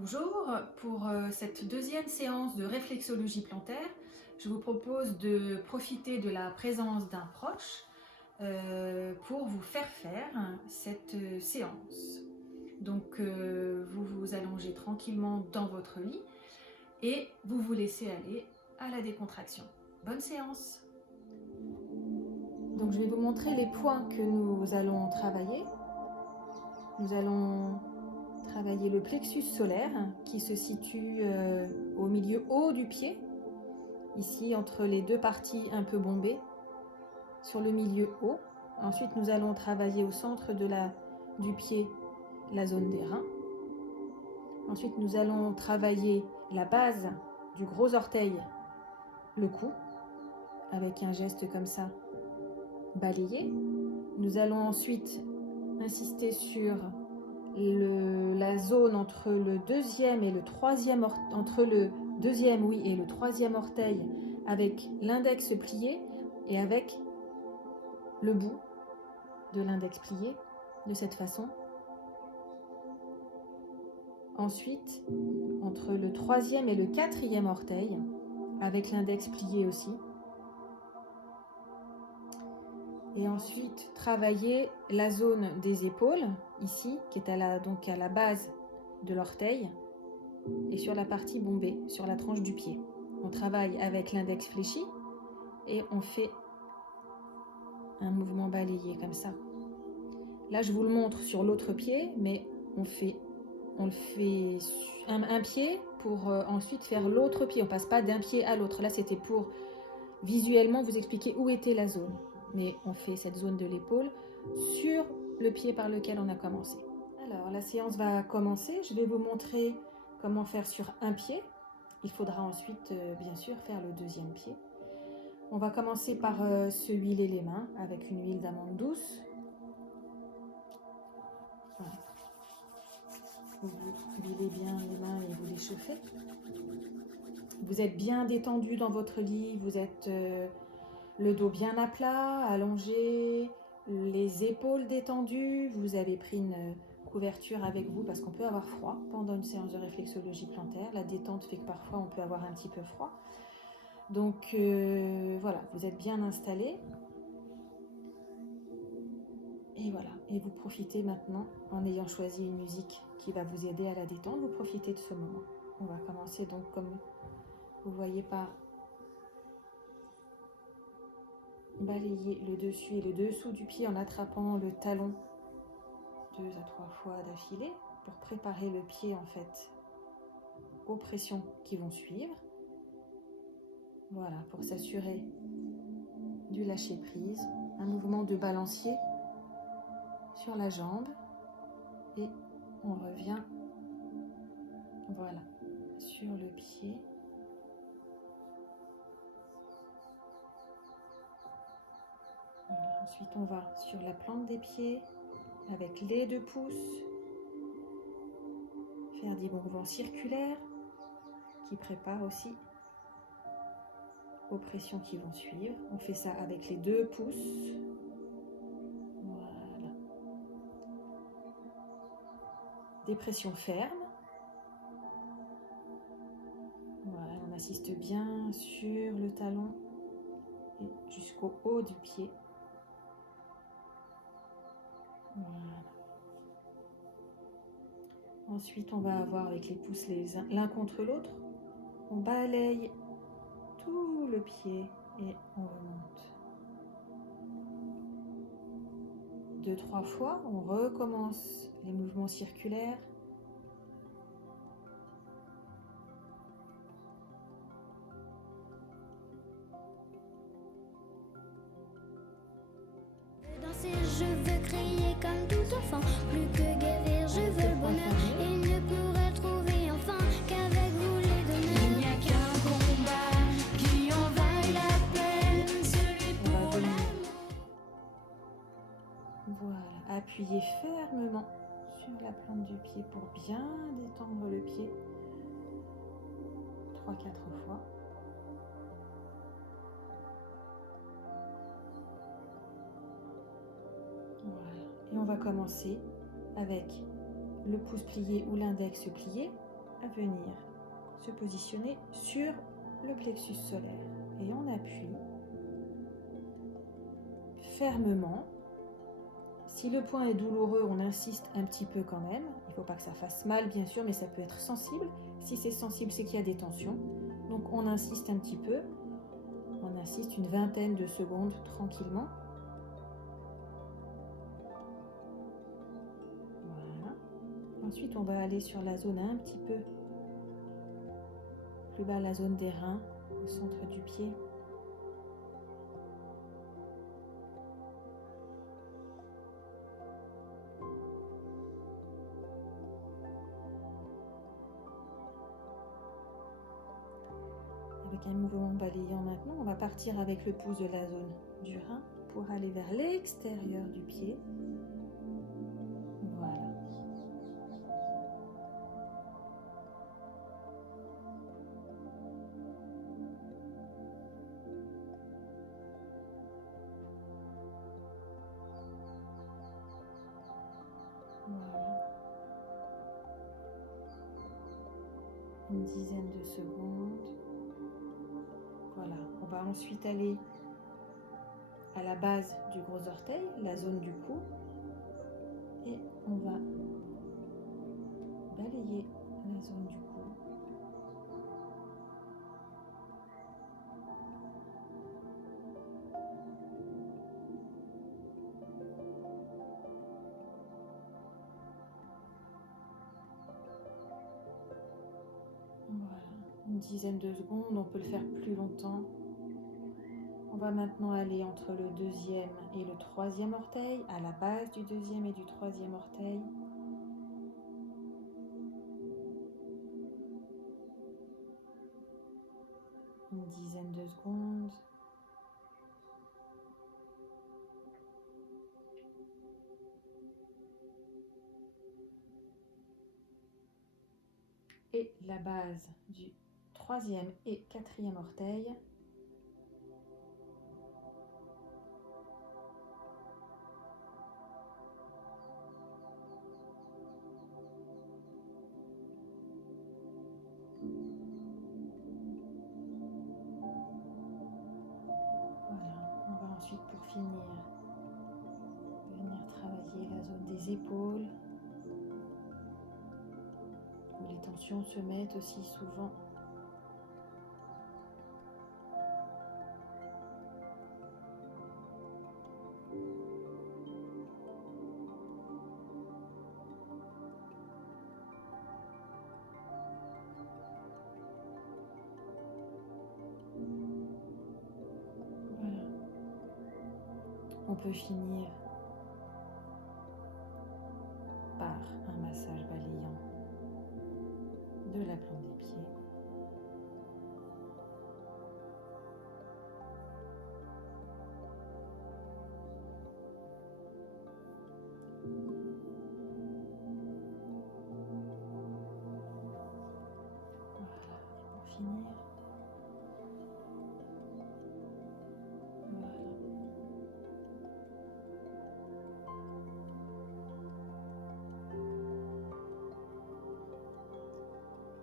Bonjour, pour cette deuxième séance de réflexologie plantaire, je vous propose de profiter de la présence d'un proche pour vous faire cette séance. Donc vous vous allongez tranquillement dans votre lit et vous vous laissez aller à la décontraction. Bonne séance! Donc je vais vous montrer les points que nous allons travailler. Nous allons travailler le plexus solaire qui se situe au milieu haut du pied, ici entre les deux parties un peu bombées, sur le milieu haut. Ensuite, nous allons travailler au centre du pied la zone des reins. Ensuite, nous allons travailler la base du gros orteil, le cou, avec un geste comme ça, balayé. Nous allons ensuite insister sur la zone entre le deuxième et le troisième et le troisième orteil avec l'index plié et avec le bout de l'index plié de cette façon. Ensuite, entre le troisième et le quatrième orteil avec l'index plié aussi. Et ensuite, travailler la zone des épaules, ici, qui est donc à la base de l'orteil, et sur la partie bombée, sur la tranche du pied. On travaille avec l'index fléchi et on fait un mouvement balayé comme ça. Là, je vous le montre sur l'autre pied, mais on le fait un pied pour ensuite faire l'autre pied. On ne passe pas d'un pied à l'autre. Là, c'était pour visuellement vous expliquer où était la zone. Mais on fait cette zone de l'épaule sur le pied par lequel on a commencé. Alors, la séance va commencer. Je vais vous montrer comment faire sur un pied. Il faudra ensuite, bien sûr, faire le deuxième pied. On va commencer par se huiler les mains avec une huile d'amande douce. Voilà. Vous huilez bien les mains et vous les chauffez. Vous êtes bien détendu dans votre lit, vous êtes le dos bien à plat, allongé, les épaules détendues. Vous avez pris une couverture avec vous parce qu'on peut avoir froid pendant une séance de réflexologie plantaire. La détente fait que parfois on peut avoir un petit peu froid. Donc voilà, vous êtes bien installé. Et voilà, et vous profitez maintenant, en ayant choisi une musique qui va vous aider à la détente, vous profitez de ce moment. On va commencer donc comme vous voyez par balayer le dessus et le dessous du pied en attrapant le talon 2 à 3 fois d'affilée pour préparer le pied en fait aux pressions qui vont suivre. Voilà, pour s'assurer du lâcher prise, un mouvement de balancier sur la jambe et on revient voilà sur le pied. Voilà. Ensuite on va sur la plante des pieds avec les 2 pouces, faire des mouvements circulaires qui préparent aussi aux pressions qui vont suivre. On fait ça avec les 2 pouces. Voilà. Des pressions fermes. Voilà, on assiste bien sur le talon et jusqu'au haut du pied. Voilà. Ensuite, on va avoir avec les pouces l'un contre l'autre. On balaye tout le pied et on remonte. 2-3 fois, on recommence les mouvements circulaires. Danser, je veux crier comme tout enfant. Plus que guérir, je veux le bonheur. Et ne pourrais trouver enfin qu'avec vous les donneurs. Il n'y a qu'un combat qui en vaille la peine, celui pour l'amour. Voilà, appuyez fermement sur la plante du pied pour bien détendre le pied. 3-4 fois. Voilà. Et on va commencer avec le pouce plié ou l'index plié à venir se positionner sur le plexus solaire. Et on appuie fermement. Si le point est douloureux, on insiste un petit peu quand même. Il ne faut pas que ça fasse mal, bien sûr, mais ça peut être sensible. Si c'est sensible, c'est qu'il y a des tensions. Donc on insiste un petit peu. On insiste une vingtaine de secondes tranquillement. Voilà. Ensuite, on va aller sur la zone un petit peu plus bas, la zone des reins, au centre du pied. Avec un mouvement balayant maintenant, on va partir avec le pouce de la zone du rein pour aller vers l'extérieur du pied. Voilà. Voilà. Une dizaine de secondes. Voilà, on va ensuite aller à la base du gros orteil, la zone du cou, et on va balayer la zone du cou. Voilà, une dizaine de secondes, on peut le faire plus longtemps. On va maintenant aller entre le deuxième et le troisième orteil, à la base du deuxième et du troisième orteil. Une dizaine de secondes. Et la base du troisième et quatrième orteil. Ensuite, pour finir, venir travailler la zone des épaules, où les tensions se mettent aussi souvent. On peut finir par un massage balayant de la plante des pieds. Voilà, et pour finir,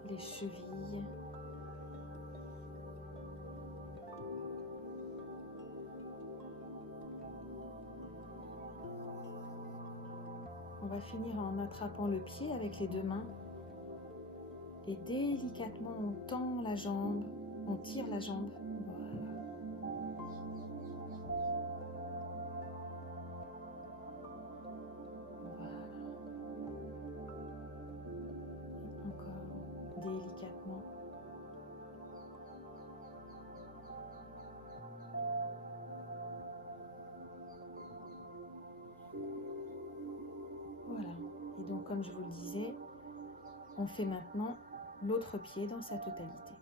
les chevilles, on va finir en attrapant le pied avec les deux mains et délicatement on tend la jambe, on tire la jambe. Délicatement. Voilà. Et donc, comme je vous le disais, on fait maintenant l'autre pied dans sa totalité.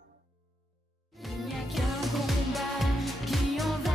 Il n'y a qu'un combat qui en va.